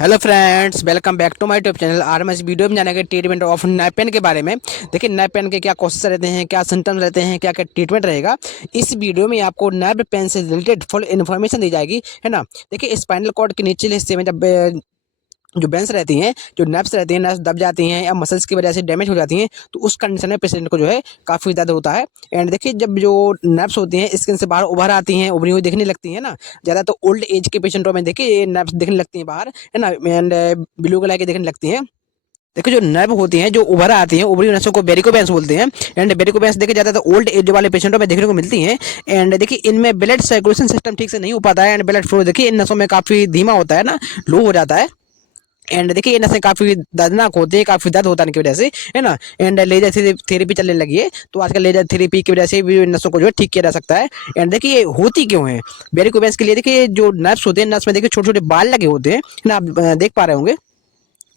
Hello friends, welcome back to my YouTube channel. आज हम इस वीडियो में जानेंगे ट्रीटमेंट ऑफ नाइप पेन के बारे में। देखिए, नाइप पेन के क्या कॉसेस रहते हैं, क्या सिम्टम्स रहते हैं, क्या क्या ट्रीटमेंट रहेगा। इस वीडियो में आपको नाइप पेन से रिलेटेड फुल इन्फॉर्मेशन दी जाएगी, है ना। देखिए, स्पाइनल कॉर्ड के निचले हिस्से में जब जो बेंस रहती हैं, जो नर्व्स रहती हैं, नर्व्स दब जाती हैं या मसल्स की वजह से डैमेज हो जाती हैं, तो उस कंडीशन में पेशेंट को जो है काफ़ी दर्द होता है। एंड देखिए, जब जो नर्व्स होती हैं स्किन से बाहर उभर आती हैं, उभरी हुई दिखने लगती हैं ना, ज़्यादा तो ओल्ड एज के पेशेंटों में देखिए ये नर्व्स दिखने लगती हैं बाहर, है ना। एंड ब्लू कलर की दिखने लगती हैं। देखिए, जो नर्व होती हैं जो उभर आती हैं, उभरी हुई नसों को वेरिकोवेंस बोलते हैं। एंड वेरिकोवेंस देखिए ज़्यादा तो ओल्ड एज वाले पेशेंटों में देखने को मिलती हैं। एंड देखिए, इनमें ब्लड सर्कुलेशन सिस्टम ठीक से नहीं हो पाता है। एंड ब्लड फ्लो देखिए इन नसों में काफ़ी धीमा होता है ना, लो हो जाता है। एंड देखिए, ये नसें काफ़ी दर्दनाक होती है, काफ़ी दर्द होता है इनकी वजह से, है ना। एंड लेजर थेरेपी चलने लगी है, तो आजकल लेजर थेरेपी की वजह से भी नसों को जो है ठीक किया जा सकता है। एंड देखिए, ये होती क्यों है वेरिकोवेंस के लिए। देखिए, जो नर्व्स होते हैं, नर्व्स में देखिए छोटे छोटे बाल लगे होते हैं, है ना। आप देख पा रहे होंगे।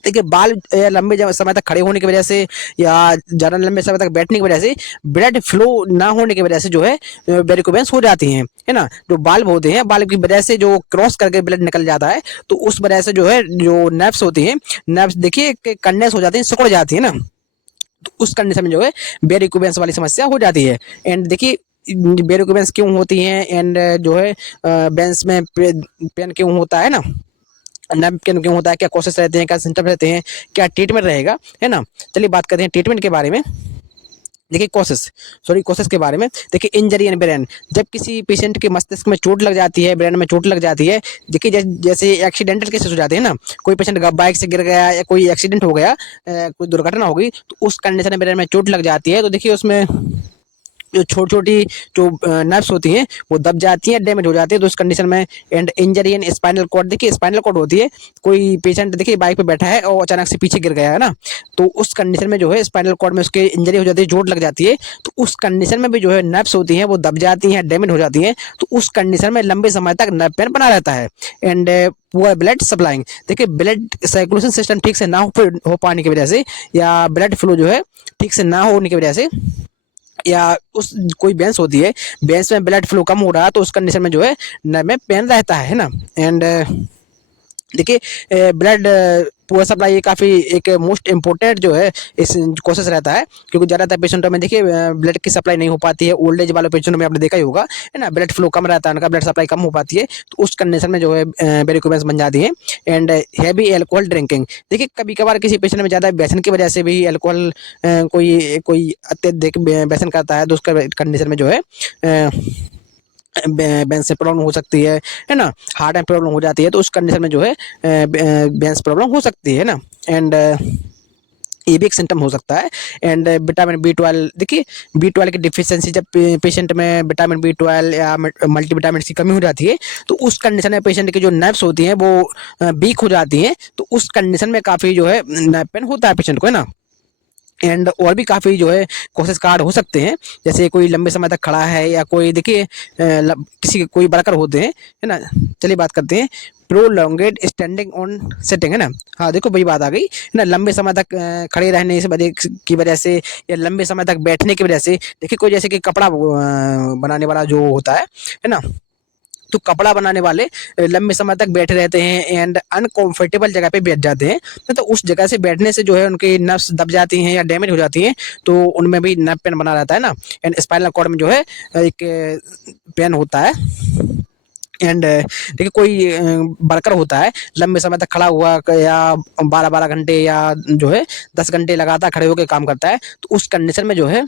देखिए, बाल लंबे समय तक खड़े होने की वजह से या ज़्यादा लंबे समय तक बैठने की वजह से ब्लड फ्लो ना होने की वजह से जो है वेरिकोवेंस हो जाती हैं, है ना। जो बाल होते हैं, बाल की वजह से जो क्रॉस करके ब्लड निकल जाता है, तो उस वजह से जो है जो नर्व्स होती हैं, नर्व्स देखिए कंडेंस हो जाती हैं, सिकुड़ जाती है ना। तो उस कंडीशन में जो है वेरिकोवेंस वाली समस्या हो जाती है। एंड देखिए, वेरिकोवेंस क्यों होती है, एंड जो है बेंस में पेन क्यों होता है ना, नैपकिन क्यों होता है, क्या कॉसेस रहते हैं, क्या सिम्टम रहते हैं, क्या ट्रीटमेंट रहेगा, है ना। चलिए बात करते हैं ट्रीटमेंट के बारे में। देखिए, कोसेस के बारे में। देखिए, इंजरी एंड ब्रेन, जब किसी पेशेंट के मस्तिष्क में चोट लग जाती है, ब्रेन में चोट लग जाती है। देखिए, जैसे एक्सीडेंटल केसेस हो जाते हैं ना, कोई पेशेंट बाइक से गिर गया या कोई एक्सीडेंट हो गया, कोई दुर्घटना हो गई, तो उस कंडीशन में ब्रेन में चोट लग जाती है, तो देखिए उसमें जो छोटी-छोटी जो नर्व्स होती हैं, वो दब जाती हैं, डैमेज हो जाती है, तो उस कंडीशन में। And injury in spinal cord, देखिए स्पाइनल कॉर्ड होती है, कोई पेशेंट देखिए बाइक पे बैठा है और अचानक से पीछे गिर गया है ना, तो उस कंडीशन में जो है स्पाइनल कॉर्ड में उसके इंजरी हो जाती है, चोट लग जाती है, तो उस कंडीशन में भी जो है नर्व्स होती हैं वो दब जाती हैं, डैमेज हो जाती हैं, तो उस कंडीशन में लंबे समय तक नर्व पेन बना रहता है। एंड पुअर ब्लड सप्लाइंग, देखिए ब्लड सर्कुलेशन सिस्टम ठीक से ना हो पाने की वजह से, या ब्लड फ्लो जो है ठीक से ना होने की वजह से, या उस कोई बेंस होती है, बेंस में ब्लड फ्लो कम हो रहा है, तो उस कंडीशन में जो है नर्व में पेन रहता है ना। एंड देखिए, ब्लड पुअर सप्लाई ये काफ़ी एक मोस्ट इम्पोर्टेंट जो है इस कोशिश रहता है, क्योंकि ज़्यादातर पेशेंटों में देखिए ब्लड की सप्लाई नहीं हो पाती है। ओल्ड एज वाले पेशेंटों में आपने देखा ही होगा, है ना, ब्लड फ्लो कम रहता है, उनका ब्लड सप्लाई कम हो पाती है, तो उस कंडीशन में जो है वेरिकोवेंस बन जाती है। एंड हैवी अल्कोहल ड्रिंकिंग, देखिए कभी कभार किसी पेशेंट में ज़्यादा व्यसन की वजह से भी अल्कोहल कोई कोई अत्यधिक व्यसन करता है, तो उसका कंडीशन में जो है बेंस से प्रॉब्लम हो सकती है ना। हार्ट में प्रॉब्लम हो जाती है, तो उस कंडीशन में जो है बेंस प्रॉब्लम हो सकती है ना। एंड ये भी एक सिम्टम हो सकता है। एंड विटामिन बी 12, देखिए बी 12 की डिफिशियंसी जब पेशेंट में विटामिन बी 12 या मल्टीविटामिन की कमी हो जाती है, तो उस कंडीशन में पेशेंट की जो नर्व्स होती हैं वो वीक हो जाती हैं, तो उस कंडीशन में काफ़ी जो है नर्व पेन होता है पेशेंट को, है ना। एंड और भी काफ़ी जो है कोशिश कार्ड हो सकते हैं, जैसे कोई लंबे समय तक खड़ा है, या कोई देखिए किसी के कोई वर्कर होते हैं, है ना। चलिए बात करते हैं प्रोलॉन्गेड स्टैंडिंग ऑन सिटिंग, है ना। हाँ, देखो वही बात आ गई, है ना। लंबे समय तक खड़े रहने की वजह से, या लंबे समय तक बैठने की वजह से, देखिए कोई जैसे कि कपड़ा बनाने वाला जो होता है ना, तो कपड़ा बनाने वाले लंबे समय तक बैठे रहते हैं एंड अनकंफर्टेबल जगह पे बैठ जाते हैं, तो उस जगह से बैठने से जो है उनकी नर्व्स दब जाती हैं या डैमेज हो जाती हैं, तो उनमें भी नर्व पेन बना रहता है ना। एंड स्पाइनल कॉर्ड में जो है एक पेन होता है। एंड देखिए कोई वर्कर होता है लंबे समय तक खड़ा हुआ, या 12-12 घंटे या जो है 10 घंटे लगातार खड़े होकर काम करता है, तो उस कंडीशन में जो है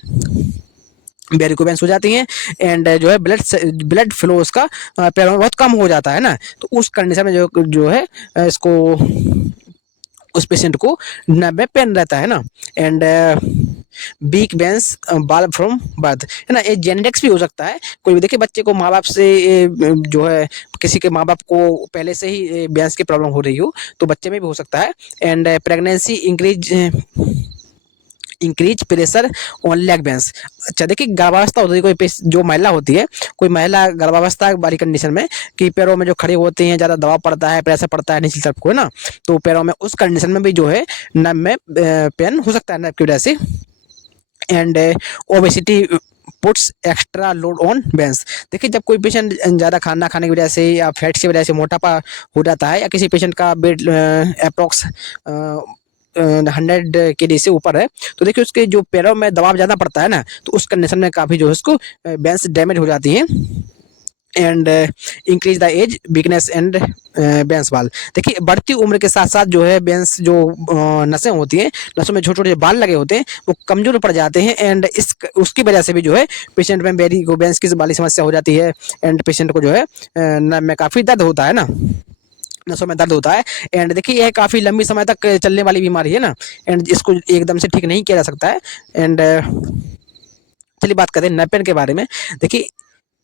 वेरिकोवेंस हो जाती हैं। एंड जो है ब्लड फ्लो उसका पैरों में बहुत कम हो जाता है ना, तो उस कंडीशन में जो जो है इसको उस पेशेंट को नर्व में पेन रहता है ना। एंड वीक बेंस बाल फ्रॉम बर्थ, है ना। ये जेनेटिक्स भी हो सकता है, कोई भी देखिए बच्चे को माँ बाप से जो है किसी के माँ बाप को पहले से ही बेंस की प्रॉब्लम हो रही हो, तो बच्चे में भी हो सकता है। And pregnancy increase pressure on leg veins, अच्छा देखिए गर्भावस्था होती है, जो महिला होती है, कोई महिला गर्भावस्था वाली कंडीशन में कि पैरों में जो खड़ी होती हैं, ज़्यादा दबाव पड़ता है, प्रेशर पड़ता है नीचे तरफ को, है ना, तो पैरों में उस कंडीशन में भी जो है नर्व में पेन हो सकता है नर्व की वजह से। And obesity puts extra load on veins. देखिए जब कोई पेशेंट ज़्यादा खाना खाने की वजह से या फैट्स की वजह से मोटापा हो जाता है, या किसी पेशेंट का वेट अप्रॉक्स 100 kg से ऊपर है, तो देखिए उसके जो पैरों में दबाव ज़्यादा पड़ता है ना, तो उस कंडीशन में काफ़ी जो है उसको वेंस डैमेज हो जाती हैं and increase the age weakness and veins wall. देखिए बढ़ती उम्र के साथ साथ जो है बेंस जो नसें होती हैं, नसों में छोटे छोटे बाल लगे होते हैं, वो कमजोर पड़ जाते हैं एंड इस उसकी वजह से भी जो है पेशेंट में बेरी को बेंस की वाली समस्या हो जाती है एंड पेशेंट को जो है में काफ़ी दर्द होता है ना, नसों में दर्द होता है। एंड देखिए यह काफ़ी लंबी समय तक चलने वाली बीमारी है ना, एंड इसको एकदम से ठीक नहीं किया जा सकता है। एंड चलिए बात करते हैं नेक पेन के बारे में। देखिए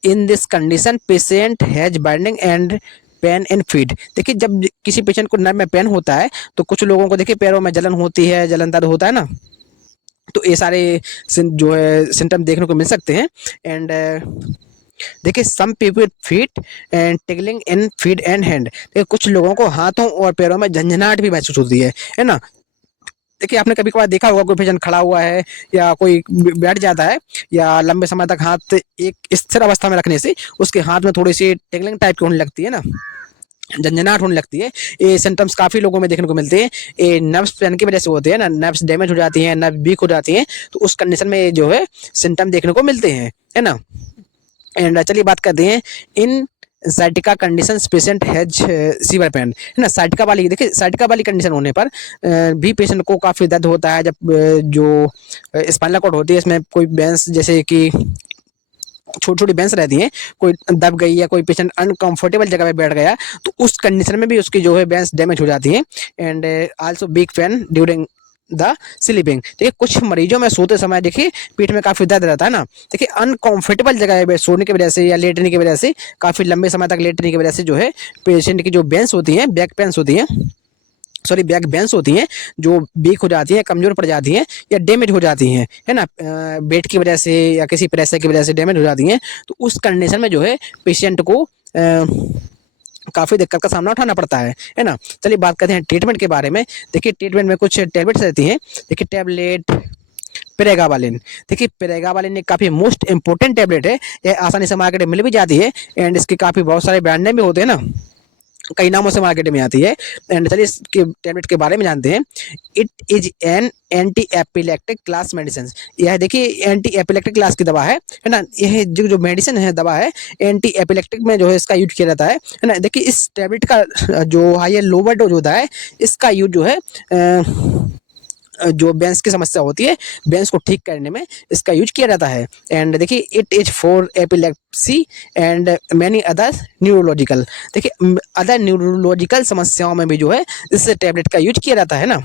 in this condition patient has burning and pain in feet. देखिए जब किसी पेशेंट को नर्व में पेन होता है, तो कुछ लोगों को देखिए पैरों में जलन होती है, जलन दर्द होता है ना, तो ये सारे जो है सिम्टम देखने को मिल सकते हैं। एंड देखिए some people feet and tingling in feet and hand. देखिए कुछ लोगों को हाथों और पैरों में झंझनाहट भी महसूस होती है ना। देखिए आपने कभी कभार देखा होगा कोई पेशेंट खड़ा हुआ है या कोई बैठ जाता है, या लंबे समय तक हाथ एक स्थिर अवस्था में रखने से उसके हाथ में थोड़ी सी टिगलिंग टाइप की होने लगती है ना, झंझनाहट होने लगती है। ये सिम्टम्स काफ़ी लोगों में देखने को मिलते हैं। ये नर्व्स पेन की वजह से होते हैं ना, नर्व्स डैमेज हो जाती हैं, नर्व वीक हो जाती हैं, तो उस कंडीशन में ये जो है सिम्टम देखने को मिलते हैं, है ना। एंड चलिए बात करते हैं इन sciatica condition patient has severe pain, है ना। साइटिका वाली, देखिए साइटिका वाली कंडीशन होने पर भी पेशेंट को काफ़ी दर्द होता है। जब जो स्पाइनल कॉर्ड होती है इसमें कोई बेंस जैसे कि छोटी छोटी बेंस रहती हैं, कोई दब गई या कोई पेशेंट अनकंफर्टेबल जगह पे बैठ गया, तो उस कंडीशन में भी उसकी जो है बेंस डैमेज हो जाती है। And also big pen during the sleeping. देखिए कुछ मरीजों में सोते समय देखिए पीठ में काफ़ी दर्द रहता है ना। देखिए अनकंफर्टेबल जगह पे सोने की वजह से या लेटने की वजह से, काफ़ी लंबे समय तक लेटने की वजह से जो है पेशेंट की जो बेंस होती हैं, बैक पेंस होती हैं, सॉरी बैक बेंस होती हैं, जो वीक हो जाती हैं, कमज़ोर पड़ जाती हैं या डैमेज हो जाती हैं, है ना, वेट की वजह से या किसी प्रेशर की वजह से डैमेज हो जाती हैं, तो उस कंडीशन में जो है पेशेंट को काफ़ी दिक्कत का सामना उठाना पड़ता है ना। चलिए बात करते हैं ट्रीटमेंट के बारे में। देखिए ट्रीटमेंट में कुछ टैबलेट्स रहती हैं। देखिए टैबलेट प्रेगाबालिन। देखिए प्रेगाबालिन एक काफ़ी मोस्ट इंपॉर्टेंट टैबलेट है। यह आसानी से मार्केट में मिल भी जाती है एंड इसके काफ़ी बहुत सारे ब्रांड नेम भी होते हैं ना, कई नामों से मार्केट में आती है। एंड चलिए इसके टैबलेट के बारे में जानते हैं। It is an anti epileptic class medicine. यह देखिए एंटी एपिलेक्टिक क्लास की दवा है ना। यह जो मेडिसिन है, दवा है, एंटी एपिलेक्टिक में जो है इसका यूज किया जाता है ना। देखिए इस टैबलेट का जो हाई लोअर डोज होता है, इसका यूज जो है जो बेंस की समस्या होती है, बेंस को ठीक करने में इसका यूज किया जाता है। एंड देखिए it is for epilepsy and many other neurological. देखिए अदर न्यूरोलॉजिकल समस्याओं में भी जो है इस टैबलेट का यूज किया जाता है ना।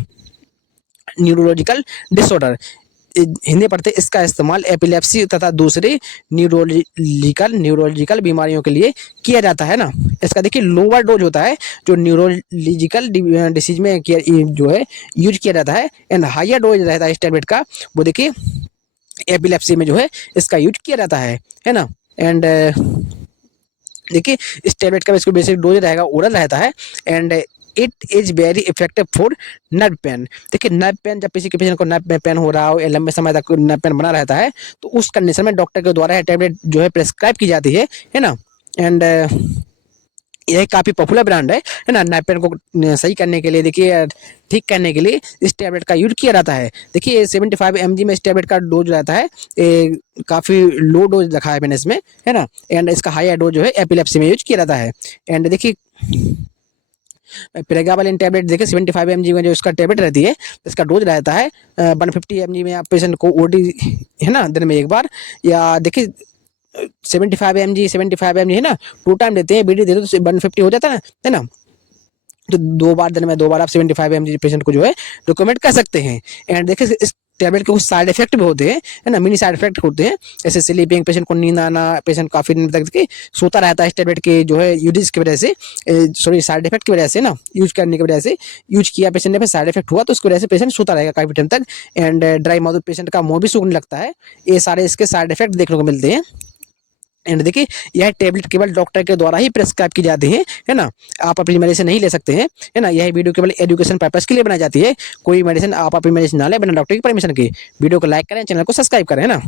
न्यूरोलॉजिकल डिसऑर्डर, हिंदी पढ़ते इसका इस्तेमाल एपिलेप्सी तथा दूसरी न्यूरोलॉजिकल बीमारियों के लिए किया जाता है ना। इसका देखिए लोअर डोज होता है जो न्यूरोलॉजिकल डिसीज में जो है यूज किया जाता है, एंड हायर डोज रहता है इस टैबलेट का, वो देखिए एपिलेप्सी में जो है इसका यूज किया जाता है ना। एंड देखिए इस टैबलेट का इसको बेसिक डोज रहेगा, ओरल रहता है। And it is very effective for nerve pain. देखिए नर्व पेन, जब किसी के पेशेंट को नर्व में पेन हो रहा हो या लंबे समय तक नर्व पेन बना रहता है, तो उस कंडीशन में डॉक्टर के द्वारा यह टैबलेट जो है प्रेस्क्राइब की जाती है ना। एंड यह काफ़ी पॉपुलर ब्रांड है ना। नर्व पेन को सही करने के लिए, देखिए ठीक करने के लिए इस टैबलेट का यूज किया जाता है। देखिए 75 mg में इस टैबलेट का डोज रहता है, काफ़ी लो डोज रखा है मैंने इसमें, है ना। एंड इसका हायर डोज जो है एपिलेप्सी में यूज किया जाता है। एंड देखिए प्रेगाबालिन टैबलेट देखिए 75 mg में जो इसका टैबलेट रहती है, इसका डोज रहता है 150 mg में आप पेशेंट को ओडी, है ना, दिन में एक बार, या देखिए 75 mg है ना, 2 टाइम देते हैं, बीडी देते तो 150 हो जाता है ना। तो 2 बार दिन में 2 बार आप 75 mg पेशेंट को जो है रिकमेंड कर सकते हैं। एंड देखिए इस टैबलेट के कुछ साइड इफेक्ट भी होते हैं, है ना, मिनी साइड इफेक्ट होते हैं, जैसे स्लीपिंग, पेशेंट को नींद आना, पेशेंट काफ़ी दिन तक के सोता रहता है इस टैबलेट के जो है यूजेस की वजह से, सॉरी साइड इफेक्ट की वजह से ना, यूज करने की वजह से, यूज किया पेशेंट ने, फिर साइड इफेक्ट हुआ तो उसकी वजह से पेशेंट सोता रहेगा काफ़ी टाइम तक। एंड ड्राई माउथ, पेशेंट का मुँह भी सूखने लगता है। ये सारे इसके साइड इफेक्ट देखने को मिलते हैं। एंड देखिए यह टैबलेट केवल डॉक्टर के द्वारा ही प्रेस्क्राइब की जाती है ना। आप अपनी मेडिसिन नहीं ले सकते हैं, है ना। यह वीडियो केवल एजुकेशन पर्पस के लिए बनाई जाती है। कोई मेडिसिन आप अपनी मेडिसिन ना लें बिना डॉक्टर की परमिशन के। वीडियो को लाइक करें, चैनल को सब्सक्राइब करें, है ना।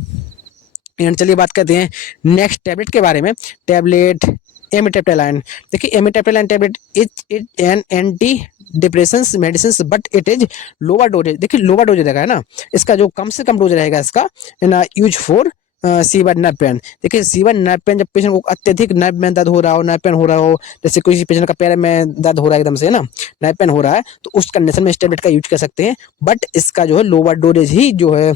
एंड चलिए बात करते हैं नेक्स्ट टैबलेट के बारे में। Tablet amitriptyline. देखिए amitriptyline tablet is it an anti depression medicine but it is lower dosages. देखिए लोअर डोजेज रहेगा है ना, इसका जो कम से कम डोज रहेगा इसका ना use for sewer nerve pain. देखिए सीवर नर्व पेन, जब पेशेंट को अत्यधिक नर्व में दर्द हो रहा हो, नर्व पेन हो रहा हो, जैसे किसी पेशेंट का पैर में दर्द हो रहा है एकदम से है ना, नर्व पेन हो रहा है, तो उस कंडीशन में इस टैबलेट का यूज कर सकते हैं। बट इसका जो है लोअर डोजेज ही जो है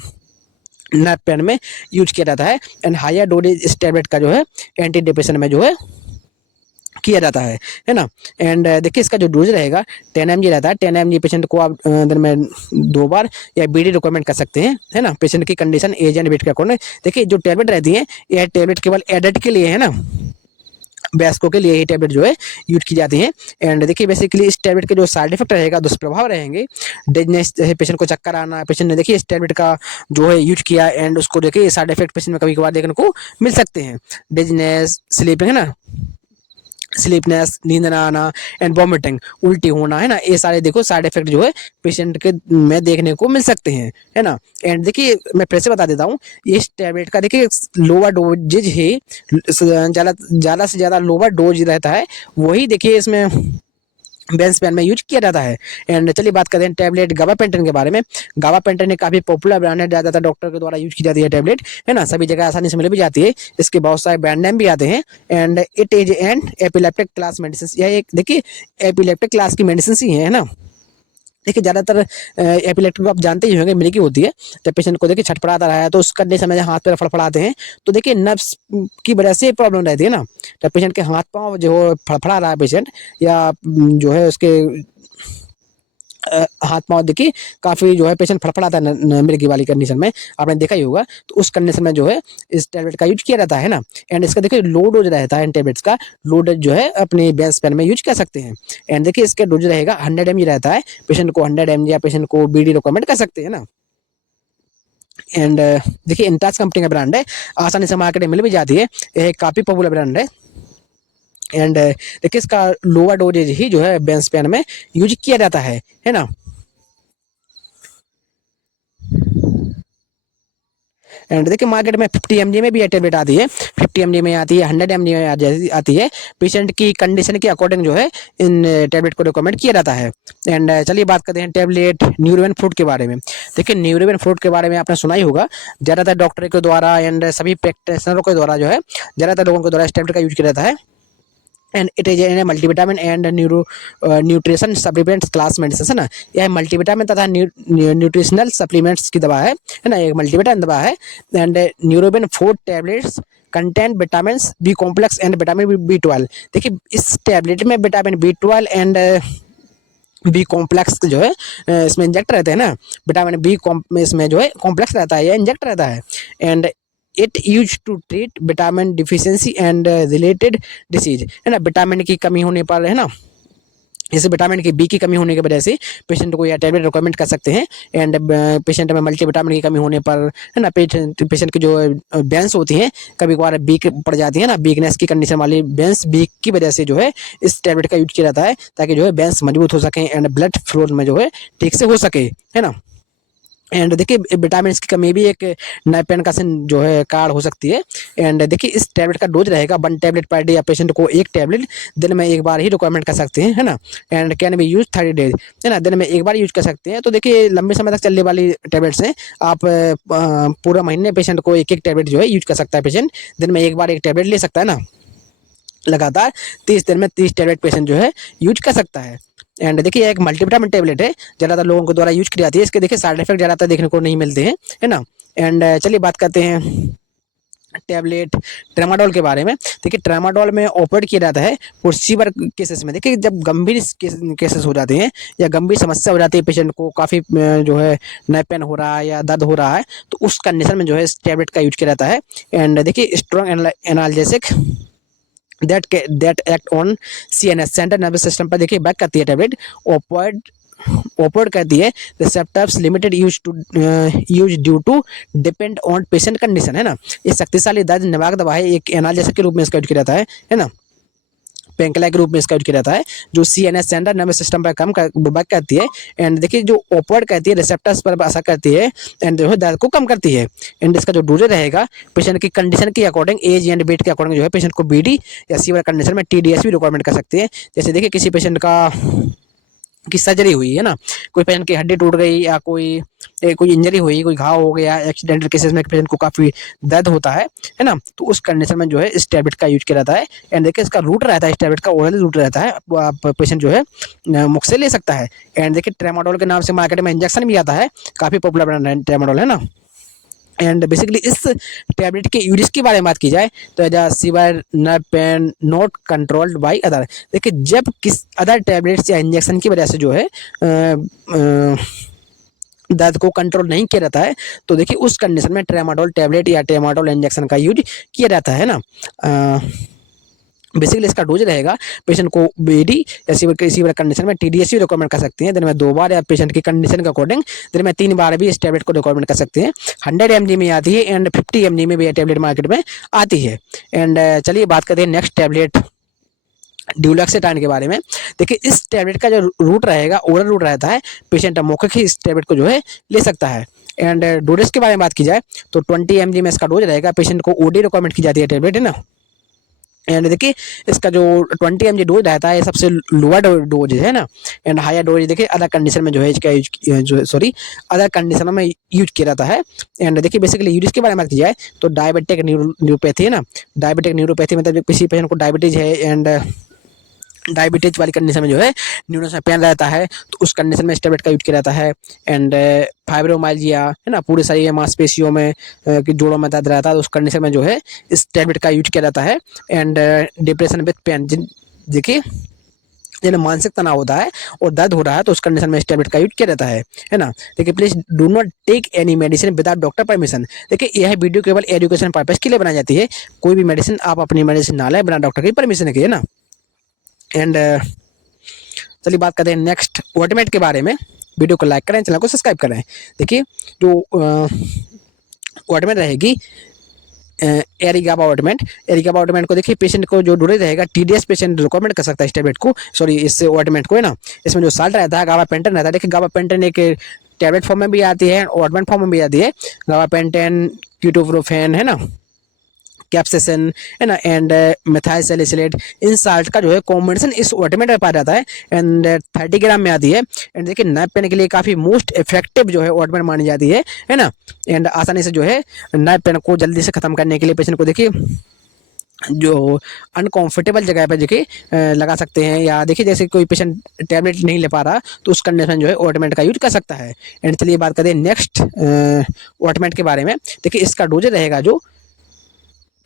नैप पेन में यूज किया जाता है। एंड हायर डोजेज इस टैबलेट का जो है एंटी डिप्रेशन में जो है किया जाता है ना। एंड देखिए इसका जो डोज रहेगा 10 mg रहता है। 10 mg पेशेंट को आप दिन में 2 बार या बीडी रिकमेंड कर सकते हैं, है ना, पेशेंट की कंडीशन, एज एंड वेट के अकॉर्डिंग। देखिए जो टैबलेट रहती है यह टैबलेट केवल एडल्ट के लिए है ना, वयस्कों के लिए ये टैबलेट जो है यूज की जाती है। एंड देखिए बेसिकली इस टैबलेट के जो साइड इफेक्ट रहेगा, दुष्प्रभाव रहेंगे, डिजनेस, जैसे पेशेंट को चक्कर आना, पेशेंट ने देखिए इस टैबलेट का जो है यूज किया एंड उसको देखिए साइड इफेक्ट पेशेंट में कभी कभार देखने को मिल सकते हैं। डिजनेस, स्लीपिंग है ना, स्लीपनेस, नींद ना आना एंड वॉमिटिंग, उल्टी होना है ना, ये सारे देखो साइड इफेक्ट जो है पेशेंट के में देखने को मिल सकते हैं, है ना। एंड देखिए मैं फिर से बता देता हूँ, इस टैबलेट का देखिए लोअर डोजेज ही ज़्यादा से ज़्यादा लोअर डोज रहता है, वही देखिए इसमें बेंस पेन में यूज किया जाता है। एंड चलिए बात करते हैं टैबलेट गाबापेंटिन के बारे में। गाबापेंटिन एक काफ़ी पॉपुलर ब्रांड है, ज़्यादातर डॉक्टर के द्वारा यूज की जाती है टैबलेट, है ना, सभी जगह आसानी से मिल भी जाती है। इसके बहुत सारे ब्रांड नेम भी आते हैं। And it is an epileptic class medicine, यह एक देखिए एपिलेप्टिक क्लास की मेडिसिन ही है ना। देखिए ज़्यादातर एपिलेप्टिक को आप जानते ही होंगे, मिल्की होती है। जब पेशेंट को देखिए छटपटाता रहा है तो उस कंडीशन में हाथ पैर फड़फड़ाते हैं, तो देखिए नर्व्स की वजह से प्रॉब्लम रहती है ना। जब पेशेंट के हाथ पाँव जो फड़फड़ा रहा है पेशेंट, या जो है उसके हाथ पाँव देखिए काफ़ी जो है पेशेंट फड़फड़ाता है मिर्गी वाली कंडीशन में, आपने देखा ही होगा, तो उस कंडीशन में जो है इस टैबलेट का यूज किया जाता है ना। एंड इसका देखिए लो डोज रहता है इन टैबलेट्स का, लो डोज जो है अपने बेंस पेन में यूज कर सकते हैं। एंड देखिए इसका डोज रहेगा 100 mg रहता है, पेशेंट को 100 mg या पेशेंट को बीडी रिकमेंड कर सकते हैं ना। एंड देखिए इंटास कंपनी का ब्रांड है, आसानी से मार्केट में मिल भी जाती है, यह काफ़ी पॉपुलर ब्रांड है। एंड देखिए इसका लोअर डोजेज ही जो है बेंस पेन में यूज किया जाता है ना। एंड देखिए मार्केट में 50 mg में भी ये टैबलेट आती है, 50 mg में आती है, 100 mg में आती है। पेशेंट की कंडीशन के अकॉर्डिंग जो है इन टैबलेट को रिकमेंड किया जाता है। एंड चलिए बात करते हैं टैबलेट न्यूरोबेन फ्रूट के बारे में। देखिए न्यूरोबेन फ्रूट के बारे में आपने सुना ही होगा, ज़्यादातर डॉक्टर के द्वारा एंड सभी प्रैक्टिशनरों के द्वारा जो है ज़्यादातर लोगों के द्वारा इस टैबलेट का यूज किया जाता है। And it is N multivitamin and nutrition supplements class medicine, है ना। यह मल्टीविटामिन तथा न्यूट्रिशनल सप्लीमेंट्स की दवा है ना, एक मल्टीविटामिन दवा है। And Neurobion 4 tablets content vitamin B complex and vitamin B12। देखिए इस टैबलेट में vitamin B12 and B complex जो है इसमें इंजेक्ट रहते हैं ना, विटामिन बी इसमें जो है कॉम्प्लेक्स रहता है, यह इंजेक्ट रहता है। And it use to treat vitamin deficiency and related disease, है ना, विटामिन की कमी होने पर, है ना, जैसे विटामिन की बी की कमी होने की वजह से पेशेंट को यह टैबलेट रिकमेंड कर सकते हैं। एंड पेशेंट में मल्टीविटामिन की कमी होने पर, है ना, पेशेंट की जो बेंस होती हैं कभी कभार वीक पड़ जाती है ना, वीकनेस की कंडीशन वाली बेंस वीक की वजह से जो है इस टैबलेट का यूज किया जाता है, ताकि जो है बेंस मजबूत हो सके एंड ब्लड फ्लो में जो है ठीक से हो सके, है ना। एंड देखिए विटामिन की कमी भी एक नर्व पेन का जो है कारण हो सकती है। एंड देखिए इस टैबलेट का डोज रहेगा 1 टैबलेट पर डे, या पेशेंट को 1 टैबलेट दिन में एक बार ही रिकमेंड कर सकते हैं, है ना। And can be use 30 days, है ना, दिन में एक बार यूज कर सकते हैं। तो देखिए लंबे समय तक चलने वाली टैबलेट्स हैं, आप पूरा महीने पेशेंट को एक टैबलेट जो है यूज कर सकता है, पेशेंट दिन में एक बार 1 टैबलेट ले सकता है ना, लगातार 30 दिन में 30 टैबलेट पेशेंट जो है यूज कर सकता है। एंड देखिए एक मल्टीविटामिन टैबलेट है, ज़्यादातर लोगों के द्वारा यूज की जाती है, इसके देखिए साइड इफेक्ट ज़्यादातर देखने को नहीं मिलते हैं, है ना। एंड चलिए बात करते हैं टैबलेट ट्रामाडोल के बारे में। देखिए ट्रामाडोल में ऑपरेट किया जाता है फॉर सीवियर केसेस में। देखिए जब गंभीर केसेस हो जाते हैं या गंभीर समस्या हो जाती है, पेशेंट को काफ़ी जो है नर्व पेन हो रहा है या दर्द हो रहा है, तो उस कंडीशन में जो है इस टैबलेट का यूज किया जाता है। एंड देखिए strong analgesic that act on CNS central nervous system पर देखिए बैक करती है टैबलेट। ओपोड कहती है receptors limited use due to depend on patient condition, है ना। ये शक्तिशाली दर्द निवारक दवा है, एक एनाल्जेसिक के रूप में इसका यूज किया जाता है ना। पेनकिलर के रूप में इसका यूज किया जाता है, जो CNS सेंट्रल नर्वस सिस्टम पर कम वर्क करती है। एंड देखिए जो ऑपवर्ड कहती है रिसेप्टर्स पर असर करती है एंड जो है दर्द को कम करती है। एंड इसका जो डोजेज रहेगा पेशेंट की कंडीशन के अकॉर्डिंग, एज एंड वेट के अकॉर्डिंग जो है पेशेंट को BD या सीवियर कंडीशन में TDS भी रिक्वायरमेंट कर सकते हैं। जैसे देखिए किसी पेशेंट की सर्जरी हुई है ना, कोई पेशेंट की हड्डी टूट गई या कोई इंजरी हुई, कोई घाव हो गया, एक्सीडेंटल केसेस में पेशेंट को काफ़ी दर्द होता है ना, तो उस कंडीशन में जो है इस टैबलेट का यूज किया जाता है। एंड देखिए इसका रूट रहता है, इस टैबलेट का ओरल रूट रहता है, वो आप पेशेंट जो है मुख से ले सकता है। एंड देखिए ट्रेमाडोल के नाम से मार्केट में इंजेक्शन भी आता है, काफ़ी पॉपुलर ब्रांड है ट्रेमाडोल, है ना। एंड बेसिकली इस टैबलेट के यूजेस के बारे में बात की जाए तो as severe nerve pain not controlled by other. देखिए जब किस अदर टैबलेट्स या इंजेक्शन की वजह से जो है दर्द को कंट्रोल नहीं किया जाता है, तो देखिए उस कंडीशन में ट्रेमाडोल टैबलेट या ट्रेमाडोल इंजेक्शन का यूज किया जाता है ना। बेसिकली इसका डोज रहेगा पेशेंट को BD या सीवियर कंडीशन में TDS भी रिकमेंड कर सकते हैं दिन में 2 बार, या पेशेंट की कंडीशन के अकॉर्डिंग दिन में 3 बार भी इस टैबलेट को रिकमेंड कर सकते हैं। 100 mg में आती है एंड 50 mg में भी यह टैबलेट मार्केट में आती है। एंड चलिए बात करते हैं नेक्स्ट टैबलेट ड्यूलॉक्सेटाइन के बारे में। देखिए इस टैबलेट का जो रूट रहेगा ओरल रूट रहता है, पेशेंट मौखिक ही इस टैबलेट को जो है ले सकता है। एंड डोजेस के बारे में बात की जाए तो 20 mg में इसका डोज रहेगा, पेशेंट को OD रिकमेंड की जाती है टैबलेट, है ना। एंड देखिए इसका जो 20 mg डोज रहता है सबसे लोअर डोज है ना। एंड हायर डोज देखिए अदर कंडीशन में जो है इसका अदर कंडीशन में यूज किया जाता है। एंड देखिए बेसिकली यूज के बारे में बात की जाए तो डायबिटिक न्यूरोपैथी है ना, डायबिटिक न्यूरोपैथी मतलब किसी पेशेंट को डायबिटीज है एंड डायबिटीज वाली कंडीशन में जो है न्यूरोस में पेन रहता है, तो उस कंडीशन में इस टैबलेट का यूज किया जाता है। एंड फाइब्रोमाइल्जिया है ना, पूरे शरीर में मांसपेशियों में कि जोड़ों में दर्द रहता है, तो उस कंडीशन में जो है इस टैबलेट का यूज किया जाता है। एंड डिप्रेशन विथ पेन, देखिए जिन्हें मानसिक तनाव होता है और दर्द हो रहा है तो उस कंडीशन में इस टैबलेट का यूज किया जाता है ना। देखिए please do not take any medicine without doctor permission. देखिए यह वीडियो केवल एजुकेशन पर्पज के लिए बनाई जाती है, कोई भी मेडिसिन आप अपनी मेडिसिन ना लें बिना डॉक्टर की परमिशन के, है ना। एंड चलिए बात करते हैं नेक्स्ट ऑटोमेट के बारे में। वीडियो को लाइक करें, चैनल को सब्सक्राइब करें। देखिए जो ऑटोमेट रहेगी एरिगाबा ऑटोमेट को देखिए पेशेंट को जो डोरेज रहेगा TDS पेशेंट रिकमेंड कर सकता है इस टैबलेट को, सॉरी इस ऑटोमेट को, है ना। इसमें जो साल्ट रहता है गाबापेंटेन रहता है। देखिए गाबापेंटेन एक टैबलेट फॉर्म में भी आती है, ऑटोमेट फॉर्म में भी आती है। गाबापेंटेन, कीटोप्रोफेन, है ना, कैप्सेसिन, है ना, and methyl salicylate, in salt का जो है कॉम्बिनेशन इस ऑटोमेट में पाया जाता है। एंड 30 ग्राम में आती है। एंड देखिए नर्व पेन के लिए काफ़ी मोस्ट इफेक्टिव जो है ऑटोमेट मानी जाती है ना। एंड आसानी से जो है नर्व पेन को जल्दी से ख़त्म करने के लिए पेशेंट को देखिए जो अनकंफर्टेबल जगह पर देखिए लगा सकते हैं, या देखिए जैसे कोई पेशेंट टैबलेट नहीं ले पा रहा तो उस कंडीशन जो है ऑटोमेट का यूज कर सकता है। एंड चलिए बात करते हैं नेक्स्ट ऑटोमेट के बारे में। देखिए इसका डोज रहेगा जो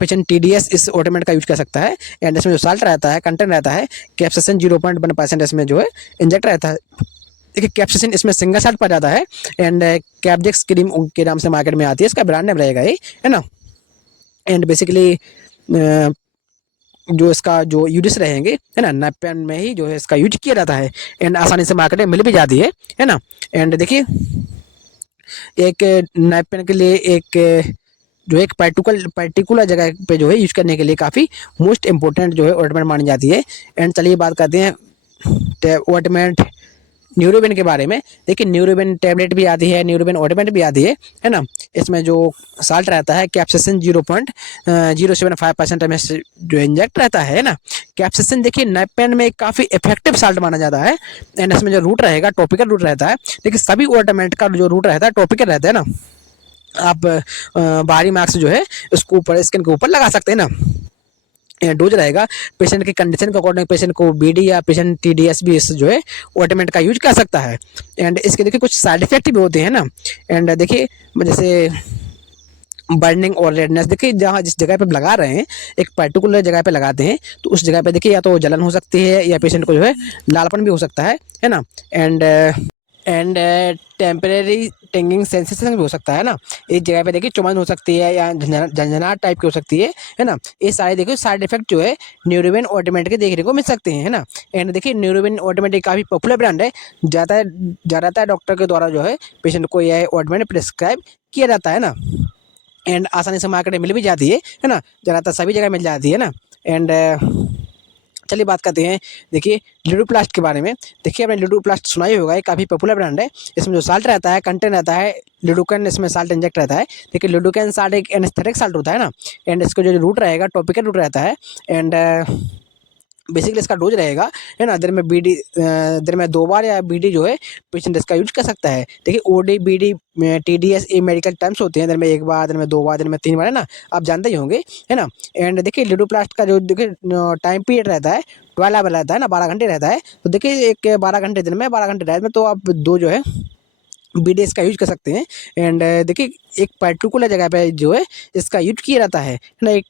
पेशेंट TDS इस ऑटोमेट का यूज कर सकता है। एंड इसमें जो साल्ट रहता है कंटेंट रहता है कैप्साइसिन 0.1% इसमें जो है इंजेक्ट रहता है। देखिए कैप्साइसिन इसमें सिंगल साल्ट पा जाता है। एंड कैप्जेक्स क्रीम के नाम से मार्केट में आती है, इसका ब्रांड नेम रहेगा ये, है ना। एंड बेसिकली जो इसका जो यूजेस रहेंगे, है ना, नर्व पेन में ही जो है इसका यूज किया जाता है। एंड आसानी से मार्केट में मिल भी जाती है ना। एंड देखिए एक नर्व पेन के लिए जो एक पर्टिकुलर जगह पे जो है यूज करने के लिए काफ़ी मोस्ट इंपॉर्टेंट जो है ऑटोमेट मानी जाती है। एंड चलिए बात करते हैं ऑटोमेट न्यूरोबिन के बारे में। देखिए न्यूरोबिन टैबलेट भी आती है, न्यूरोबिन ऑटोमेट भी आती है ना। इसमें जो साल्ट रहता है कैप्साइसिन 0.075% में जो इंजेक्ट रहता है ना। कैप्साइसिन देखिए नर्व पेन में काफ़ी इफेक्टिव साल्ट माना जाता है। एंड इसमें जो रूट रहेगा टॉपिकल रूट रहता है। देखिए सभी ऑटोमेट का जो रूट रहता है टॉपिकल रहता है ना। आप बाहरी मार्क्स जो है उसको ऊपर स्किन के ऊपर लगा सकते हैं ना। डोज रहेगा पेशेंट की कंडीशन के अकॉर्डिंग, पेशेंट को BD या पेशेंट TDS भी इस जो है ऑटोमेट का यूज कर सकता है। एंड इसके देखिए कुछ साइड इफेक्ट भी होते हैं ना। एंड देखिए जैसे बर्निंग और रेडनेस, देखिए जहाँ जिस जगह पे लगा रहे हैं एक पर्टिकुलर जगह पे लगाते हैं तो उस जगह पे देखिए या तो जलन हो सकती है या पेशेंट को जो है लालपन भी हो सकता है ना। एंड टेम्परेरी टिंगिंग सेंसेशन भी हो सकता है ना। एक जगह पे देखिए चुभन हो सकती है या झंझनाहट टाइप की हो सकती है ना। ये सारे देखिए साइड इफेक्ट जो है न्यूरोबिन ऑटोमेट के देखने को मिल सकते हैं, है ना। एंड देखिए न्यूरोबिन ऑटोमेट काफ़ी पॉपुलर ब्रांड है, ज़्यादातर डॉक्टर के द्वारा जो है पेशेंट को यह ऑटोमेट प्रिस्क्राइब किया जाता है ना। एंड आसानी से मार्केट में मिल भी जाती है ना, ज़्यादातर सभी जगह मिल जाती है ना। एंड चलिए बात करते हैं देखिए लिडोप्लास्ट के बारे में। देखिए आपने लिडोप्लास्ट सुना ही होगा, ये काफ़ी पॉपुलर ब्रांड है। इसमें जो साल्ट रहता है, कंटेंट रहता है लिडोकैन, इसमें साल्ट इंजेक्ट रहता है। देखिए लिडोकैन साल्ट एक एनेस्थेटिक साल्ट होता है ना, एंड इसका जो रूट रहेगा टॉपिकल रूट रहता है, एंड बेसिकली इसका डोज रहेगा है ना, दिन में 2 बार या बीडी जो है पेशेंट इसका यूज कर सकता है। देखिए ओडी बीडी टीडीएस ये मेडिकल टर्म्स होते हैं, दिन में 1 बार, दिन में 2 बार, दिन में 3 बार, है ना, आप जानते ही होंगे, है ना। एंड देखिए लिडोप्लास्ट का जो देखिए टाइम पीरियड रहता है 12 आवर रहता है ना, 12 घंटे रहता है। तो देखिए एक 12 घंटे दिन में, 12 घंटे रात में, तो आप 2 जो है बीडीएस का यूज कर सकते हैं। एंड देखिए एक पर्टिकुलर जगह पे जो है इसका यूज किया जाता है ना। एक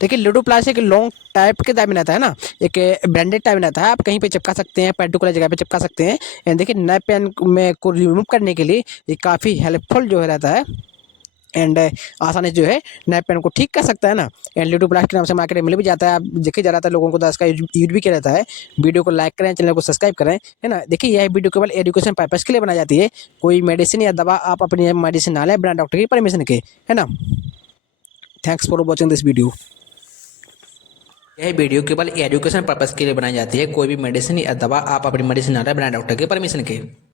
देखिए लिडोप्लास्ट एक लॉन्ग टाइप के टाइप में रहता है ना, एक ब्रांडेड टाइप में रहता है, आप कहीं पे चिपका सकते हैं, पर्टिकुलर जगह पे चिपका सकते हैं। एंड देखिए नए पेन में को रिमूव करने के लिए ये काफ़ी हेल्पफुल जो है रहता है, एंड आसानी से जो है नए पेन को ठीक कर सकता है ना। एंड लिडोप्लास्ट के नाम से मार्केट में मिल भी जाता है, आप देखिए ज़्यादातर लोगों को तो इसका यूज भी किया जाता है। वीडियो को लाइक करें, चैनल को सब्सक्राइब करें, है ना। देखिए यह वीडियो केवल एजुकेशन पर्पज़ के लिए बनाई जाती है, कोई मेडिसिन या दवा आप अपनी मेडिसिन ना लें बिना डॉक्टर की परमिशन के, है ना। Thanks for watching this video. यह वीडियो केवल एजुकेशन पर्पज़ के लिए बनाई जाती है, कोई भी मेडिसिन या दवा आप अपनी मेडिसिन ना लें बिना डॉक्टर के परमिशन के।